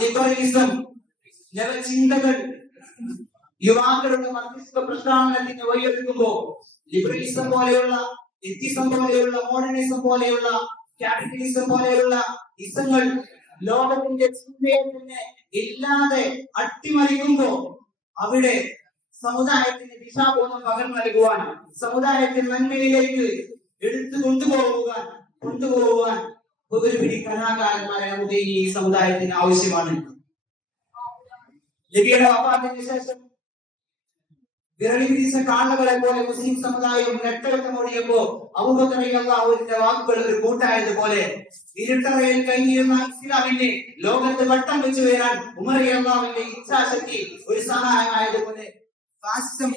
Liberalism, നവചിന്തകൾ യുവാക്കളുടെ മസ്തിഷ്ക പ്രസ്ഥാനത്തിന് വഴിയൊരുക്കുമ്പോ ലിബറലിസം പോലെയുള്ള, എത്തിസം പോലെയുള്ള, മോഡേണിസം പോലെയുള്ള, ക്യാപിറ്റലിസം പോലെയുള്ള ഇസങ്ങൾ ലോകത്തിന്റെ ചിന്തയെ തന്നെ ഇല്ലാതെ അട്ടിമറിക്കുമ്പോ അവിടെ സമുദായത്തിന് ദിശാബോധം പകർന്നു നൽകുവാൻ, സമുദായത്തിന് നന്മയിലേക്ക് എടുത്തു കൊണ്ടുപോകുവാൻ ഒരു പിടി കലാകാരന്മാരെ നമുക്ക് ഈ സമുദായത്തിന് ആവശ്യമാണ്. നബിയുടെ വഫാത്തിന് ശേഷം വിരളി പിരിച്ച കാളകളെ പോലെ മുസ്ലിം സമുദായം നെട്ടോട്ടമോടിയപ്പോ അബൂബക്കർ റളിയല്ലാഹുവിന്റെ വാക്കുകൾ ഒരു കൂട്ടായതുപോലെ ഇരുട്ടറയിൽ കഴിഞ്ഞിരുന്ന ഇസ്ലാമിനെ ലോകത്ത് വട്ടം വെച്ച് വരാൻ ഉമർ റളിയല്ലാഹുവിന്റെ ഇച്ഛാശക്തി ഒരു സഹായമായതുപോലെ ഫാസിസം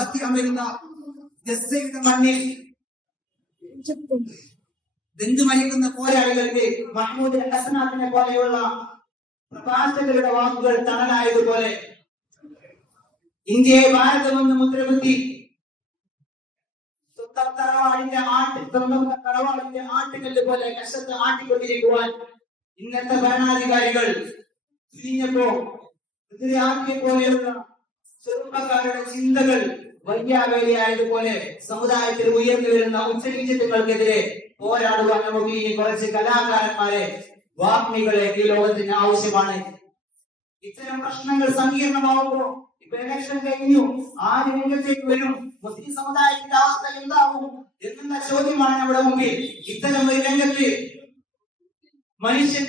കത്തിയമരുന്ന ഗസയുടെ മണ്ണിൽ ബന്ധുമരിക്കുന്ന പോരാളികൾക്ക് മഹ്മൂദ് ഹസനാത്തിനെ പോലെയുള്ള പ്രഭാഷകരുടെ വാക്കുകൾ തണലായതുപോലെ ഇന്ത്യയെ ഭാരതമെന്ന് മുദ്രകുത്തി തറവാടിന്റെ ആട്ടുകല്ല് പോലെ കശത്ത് ആട്ടിക്കൊണ്ടിരിക്കുവാൻ ഇന്നത്തെ ഭരണാധികാരികൾ തിരിഞ്ഞപ്പോ പോലെയുള്ള ചെറുപ്പക്കാരുടെ ചിന്തകൾ വയ്യാവേലിയായതുപോലെ സമുദായത്തിൽ ഉയർന്നു വരുന്ന ഉച്ചനീചത്വങ്ങൾക്കെതിരെ പോരാടുവാൻ നമുക്ക് ഈ കുറച്ച് കലാകാരന്മാരെ, വാഗ്മികളെ ഈ ലോകത്തിന് ആവശ്യമാണ്. ഇത്തരം പ്രശ്നങ്ങൾ സങ്കീർണമാവുമ്പോ ഇപ്പൊ ഇലക്ഷൻ കഴിഞ്ഞു, ആര് രംഗത്തേക്ക് വരും, മുസ്ലിം സമുദായത്തിന്റെ അവസ്ഥ എന്താവും എന്നുള്ള ചോദ്യമാണ് നമ്മുടെ മുമ്പിൽ. ഇത്തരം ഒരു രംഗത്ത് മനുഷ്യൻ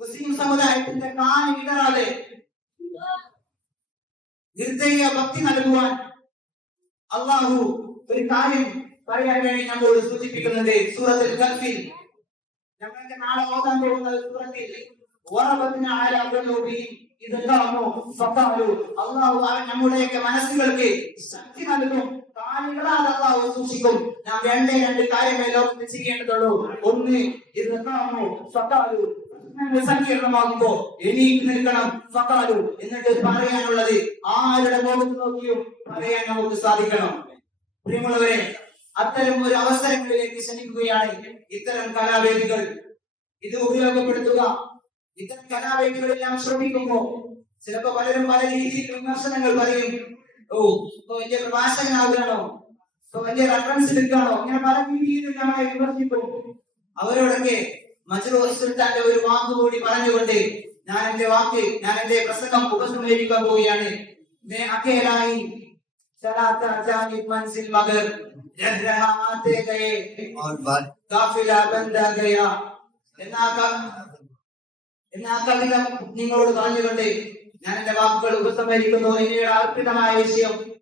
മുസ്ലിം സമുദായത്തിന്റെ കാല് ഇടറാതെ നിർദ്ദയ ഭക്തി നൽകുവാൻ അള്ളാഹു ഒരു കാര്യം പറയാൻ വേണ്ടി നമ്മോട് സൂചിപ്പിക്കുന്നുണ്ട്. സൂറത്തുൽ കഹ്ഫിൽ നമ്മൾക്ക് നാളെ ഓതാൻ പോകുന്ന സൂറത്തിൽ അള്ളാഹു നമ്മുടെയൊക്കെ മനസ്സുകൾക്ക് ശക്തി നൽകും, കാലുകളാൽ അള്ളാഹു സൂക്ഷിക്കും. നാം രണ്ട് കാര്യമേ ലോകത്ത് ചെയ്യേണ്ടതുള്ളൂ. ഒന്ന്, സങ്കീർണമാകുമ്പോ എണീറ്റ് നിൽക്കണം, ഫഖാലു എന്നിട്ട് പറയാനുള്ളത് ആരുടെ മുഖത്ത് നോക്കിയും പറയാൻ നമുക്ക് സാധിക്കണം. പ്രിയമുള്ളവരെ, അത്തരം ഒരു അവസരങ്ങളിലേക്ക് ക്ഷണിക്കുകയാണ് ഇത്തരം കലാവേദികൾ. ഇത് ഉപയോഗപ്പെടുത്തുക. ഇത്തരം കലാവേദികളെല്ലാം ശ്രമിക്കുമ്പോ ചിലപ്പോ പലരും പല രീതിയിൽ വിമർശനങ്ങൾ പറയും. വലിയ പ്രഭാഷകനാവുകയാണോ, വലിയ റെഫറൻസ് എടുക്കുകയാണോ, ഇങ്ങനെ പല രീതിയിലും നമ്മളെ വിമർശിക്കും. അവരോടൊക്കെ മജ്റൂഹ് സുൽത്താന്റെ ഒരു വാക്ക് കൂടി പറഞ്ഞുകൊണ്ട് ഞാൻ എന്റെ പ്രസംഗം ഉപസംഹരിക്കാൻ പോവുകയാണ്. मंजिल मगर आते गए और काफिला बंदा गया എന്നാ കവിത നിങ്ങളോട് പറഞ്ഞുകൊണ്ട് ഞാൻ എന്റെ വാക്കുകൾ ഉപസംഹരിക്കുന്നു. ഇനിയുടെ അർപ്പിതമായ വിഷയം